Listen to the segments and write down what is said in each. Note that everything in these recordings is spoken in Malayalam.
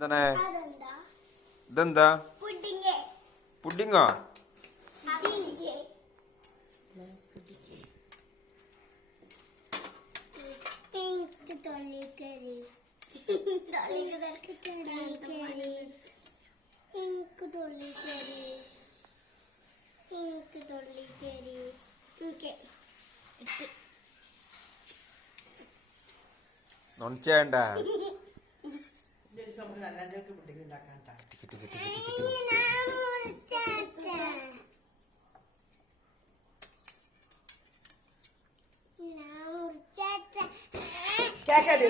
എന്താണ് ഇതെന്താ? പുഡിങ്. പുഡിങ്ങോ? പുഡിങ് നല്ല ഉണ്ടാക്കാൻ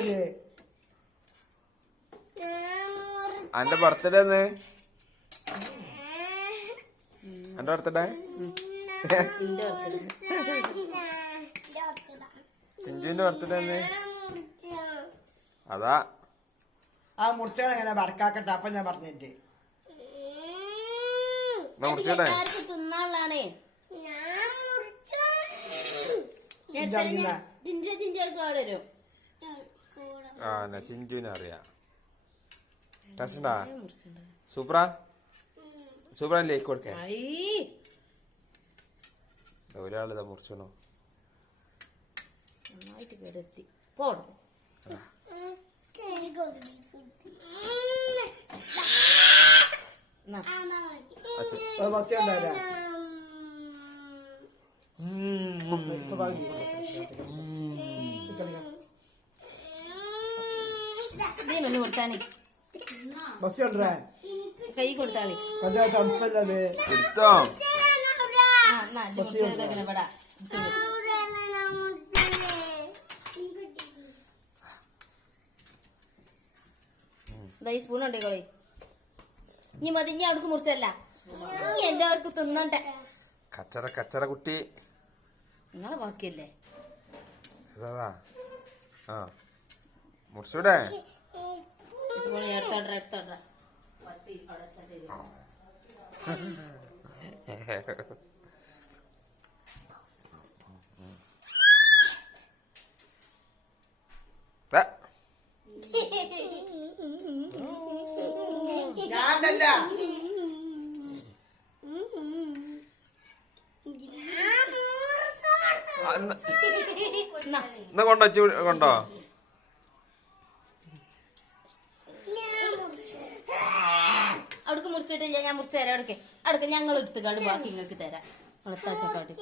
ഇത്. അന്റെ ബർത്ത്ഡേ എന്ന്? അന്റെ ബർത്ത്ഡേ ചിഞ്ചുവിന്റെ ബർത്ത്ഡേ എന്ന്? അതാ. ആ മുറിച്ചകളെ ഇങ്ങനെ വടക്കാക്കട്ടെ അപ്പൊ ഞാൻ പറഞ്ഞിട്ട്. തിന്നാളാണേ ചിഞ്ചുവിനെ അറിയാം. ടസ്റ്റാ ലേക്ക് കൊടുക്കേ? ഒരാളിതാ മുറിച്ചണോ. നന്നായിട്ട് അച്ഛൻ ബസ് ഉണ്ടാവില്ല ഇതിനൊന്ന് കൊടുത്താണി ബസ് ഉണ്ടാ കൈ കൊടുത്താളി കൊഞ്ചം തണുപ്പല്ലത് എടുത്തോ സ്പൂൺ ഉണ്ടേ കളി ഇനി മതി ഇനി അവർക്ക് മുറിച്ചല്ല ഇനി എന്റെ അവർക്ക് തിന്നണ്ടേ. കച്ചറ കച്ചറ കുട്ടി. നിങ്ങളെ ബാക്കിയല്ലേ? ആ മുറിച്ചൂടെ? എടുത്തോട്ടെ എടുത്തോട്ടെ ദാ, ഞാനല്ല ആ, എന്നാ- കൊണ്ടോ അച്ചു കൊണ്ടോ? അവിടേക്ക് മുറിച്ചിട്ടില്ല ഞാൻ മുറിച്ച് തരാം അവിടെ അവിടെ ഞങ്ങൾ എടുത്തുകാണ്ട് ബാക്കി നിങ്ങൾക്ക് തരാം. വളർത്താ ചക്കാട്ടി